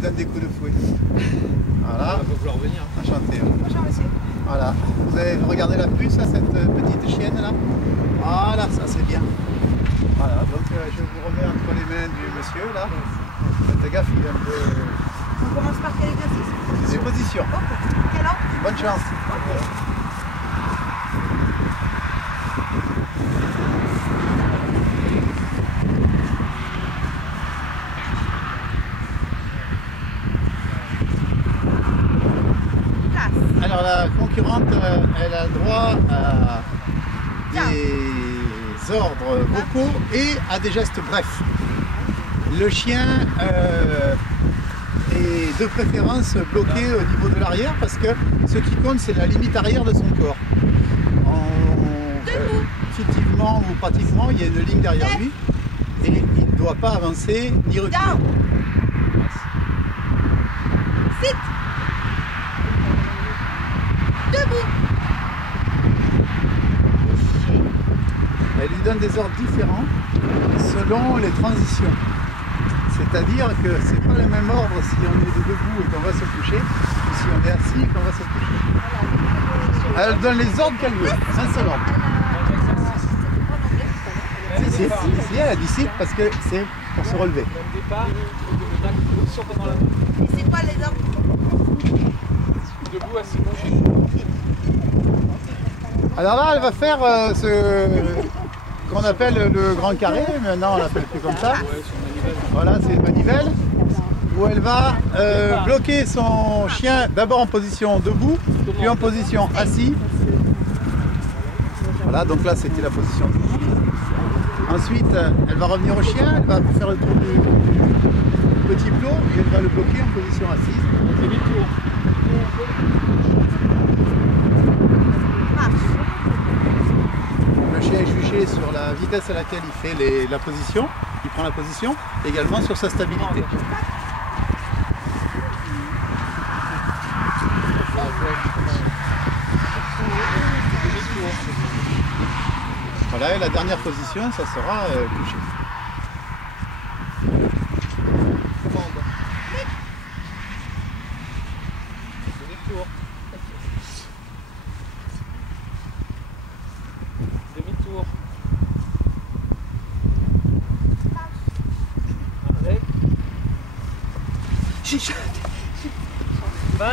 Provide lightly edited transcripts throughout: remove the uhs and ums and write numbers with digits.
donne des coups de fouet. Voilà. On va vouloir revenir. Enchanté. Bonjour monsieur. Voilà. Vous avez regardé la puce à cette petite chienne là? Voilà, ça c'est bien. Voilà, donc je vous remets entre les mains du monsieur là. Faites gaffe, il est un peu... On commence par quel exercice? Des positions. Oh, quel an? Bonne chance. Alors la concurrente, elle a le droit à des ordres vocaux et à des gestes brefs. Le chien est de préférence bloqué au niveau de l'arrière parce que ce qui compte c'est la limite arrière de son corps. Fictivement ou pratiquement, il y a une ligne derrière lui et il ne doit pas avancer ni reculer. Sit. Debout. Elle lui donne des ordres différents selon les transitions. C'est-à-dire que c'est pas le même ordre si on est debout et qu'on va se coucher ou si on est assis et qu'on va se coucher. Elle donne les ordres qu'elle veut, un seul ordre. Si, elle a dit sit parce que c'est pour se relever. Le départ, la position pendant la... Et c'est quoi les ordres? Debout, assis, couché. Alors là, elle va faire ce qu'on appelle le grand carré, maintenant on l'appelle plus comme ça. Voilà, c'est une manivelle où elle va bloquer son chien d'abord en position debout, puis en position assis. Voilà, donc là c'était la position debout. Ensuite, elle va revenir au chien, elle va faire le tour du petit plot et elle va le bloquer en position assise. Demi-tour. Le chien est jugé sur la vitesse à laquelle il fait la position, il prend la position, également sur sa stabilité. Voilà, et la dernière position, ça sera couché. Demi-tour. Demi-tour. Arrête. 20.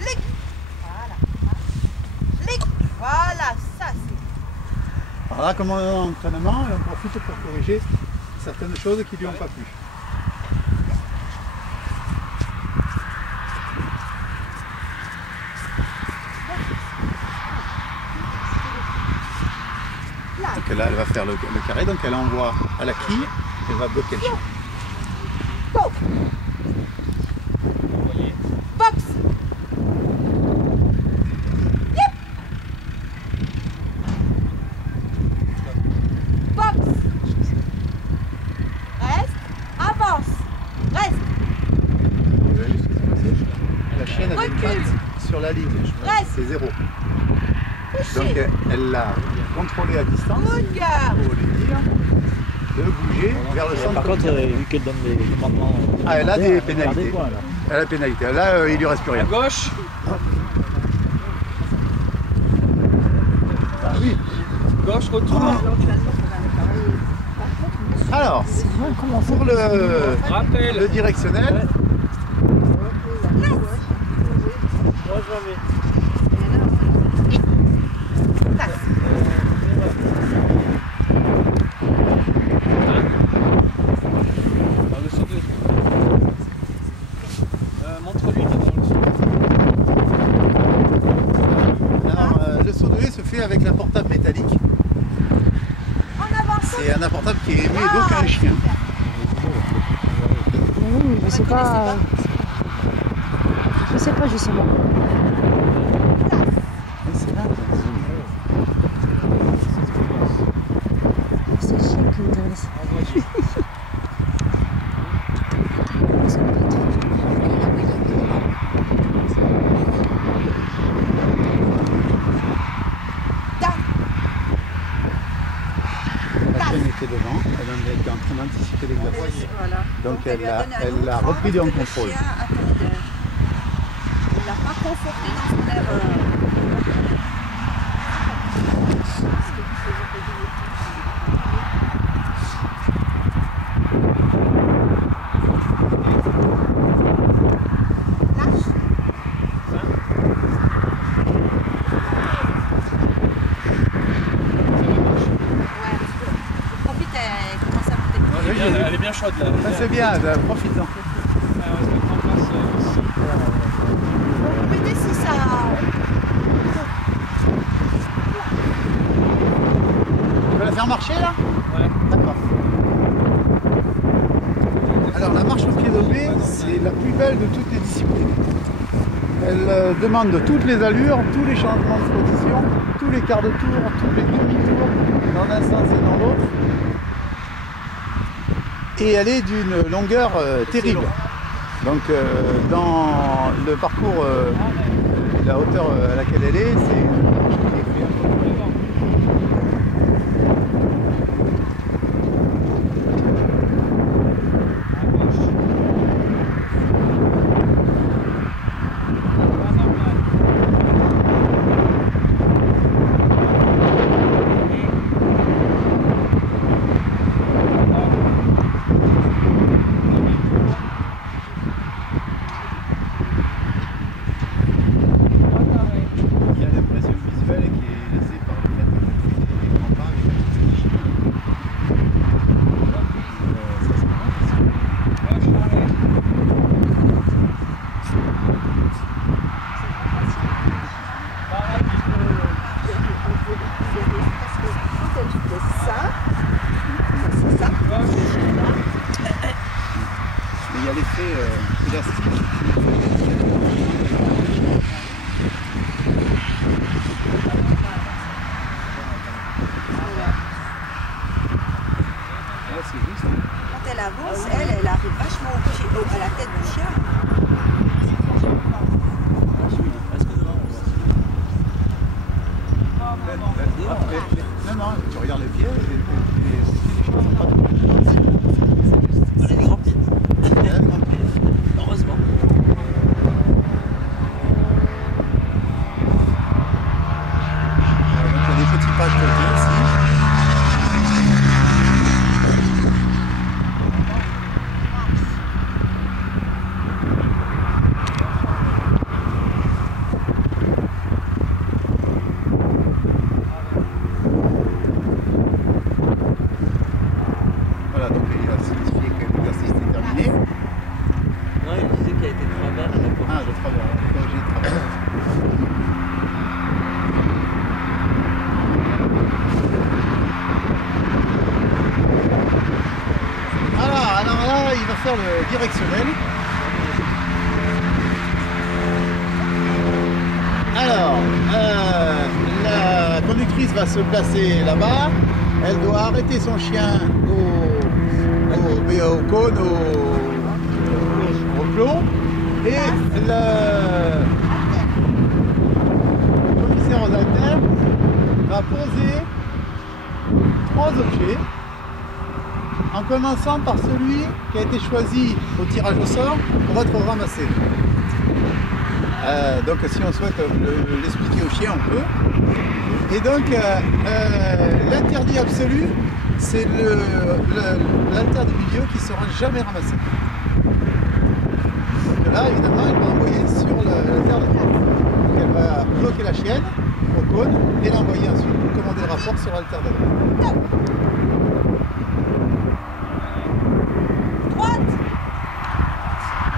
Lick. Voilà. Lick. Voilà, ça c'est. Alors là, comme on est en entraînement, on profite pour corriger certaines choses qui lui ont pas plu. Donc là, elle va faire le carré, donc elle envoie à la quille, elle va bloquer le chien. Go. Box. Yep. Box. Reste. Avance. Reste. Vous avez vu ce qui s'est passé? La chienne avait une Recule. patte sur la ligne, Reste. c'est 0. Couché. Donc elle l'a contrôlé à distance Good girl. pour lui dire de bouger vers le centre. Par contre, vu qu'elle donne des commandements... Elle a des pénalités. Points, là. Elle a pénalité. Là, il lui reste plus À rien. gauche. Ah oui. Gauche, retour. Alors, pour le Rappel. directionnel, Dans le saut de... montre-lui d'abord le saut. alors, le saut de haie se fait avec la portable métallique. En avant. C'est un portable qui est aimé d'aucun chien. Oui, je sais pas. Je sais pas justement. C'est là. C'est le chien qui m'intéresse. La chienne était devant, elle était en train d'anticiper l'exercice. Voilà. Donc Donc lui elle a a, donné un elle autre a ordre repris en que le contrôle. chien attendait. Il l'a pas conforté dans son air. Lâche. Ouais, un petit peu. Profite, elle commence à monter. Elle est bien chaude là. Ça c'est bien, profite-en. Ah, on va se mettre en place ici. Vous m'aider si ça. Tu vas la faire marcher là? Ouais. D'accord. Alors la marche au pied levé, c'est la plus belle de toutes les disciplines. Elle demande toutes les allures, tous les changements de position, tous les quarts de tour, tous les demi-tours, dans un sens et dans l'autre. Et elle est d'une longueur terrible. Donc dans le parcours, la hauteur à laquelle elle est, c'est une marche qui est fait un peu plus lent. Il y a l'impression visuelle qui est laissée par le fait que je fais des grands pas avec un petit chien. Ça se passe. Quand elle fait ça, c'est ça. Mais il y a l'effet élastique. Là, c'est juste. Quand elle avance, elle arrive vachement au pied, à la tête du chien. Non, non, tu regardes les pieds les chevaux sont pas trop. Elle est grande. Heureusement. Donc il y a des petits pas de côté ici. Voilà, donc il a signifié que l'exercice est terminé. Non, il disait qu'il a été de travers. Ah, de travers, corrigé de travers. Voilà, alors là, il va faire le directionnel. Alors, la conductrice va se placer là-bas. Elle doit arrêter son chien au cône, au plomb. Et le commissaire aux haltères va poser 3 objets, en commençant par celui qui a été choisi au tirage au sort pour être ramassé. Donc si on souhaite l'expliquer au chien, on peut. Et donc l'interdit absolu, c'est l'haltère du milieu qui ne sera jamais ramassé. Donc là, évidemment, elle va envoyer sur l'haltère de droite. Donc elle va bloquer la chienne au cône et l'envoyer ensuite pour commander le rapport sur l'haltère de droite. Droite.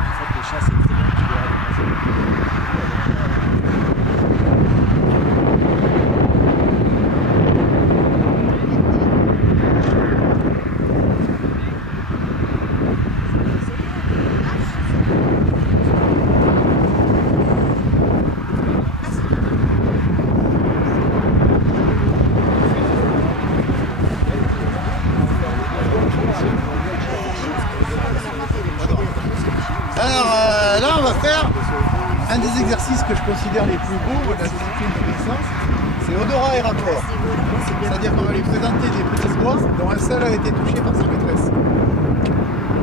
En fait, le chat, c'est très bien, tu dois aller. Alors là, on va faire un des exercices que je considère les plus beaux de la discipline de puissance, c'est odorat et rapport. C'est-à-dire qu'on va lui présenter des petits doigts dont un seul a été touché par sa maîtresse.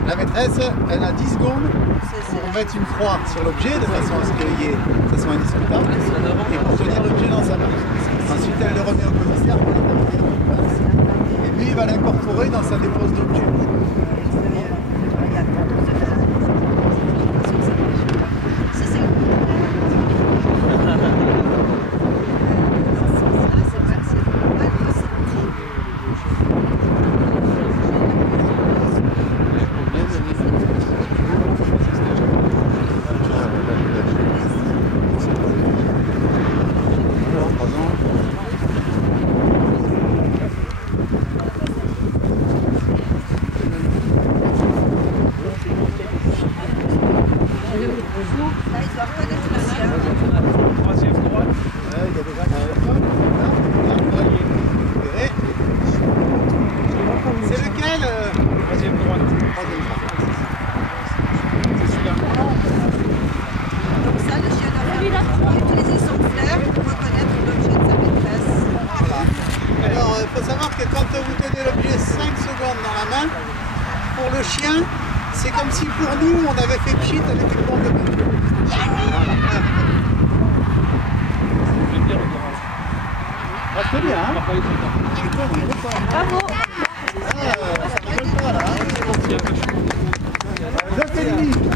La maîtresse, elle a 10 secondes pour mettre une croix sur l'objet de façon à ce qu'il y ait de façon indiscutable et pour tenir l'objet dans sa main. Ensuite, elle le remet au commissaire pour l'intervenir et lui, il va l'incorporer dans sa dépose d'objet. Là, ils doivent connaître le chien. Troisième droite. Il y a des gens qui sont là. C'est lequel Troisième droite. C'est celui-là. Donc ça, le chien doit utiliser son flair pour reconnaître l'objet de sa maîtresse. Voilà. Alors, il faut savoir que quand vous tenez l'objet 5 secondes dans la main, pour le chien, c'est comme si pour nous, on avait fait pchit avec une bombe de bain. Je vais dire le garage. Ah, c'est bien, hein? On va pas les trucs. Bravo. Ça rigole pas, là. Hein? Il y a pas de chou. 9,5.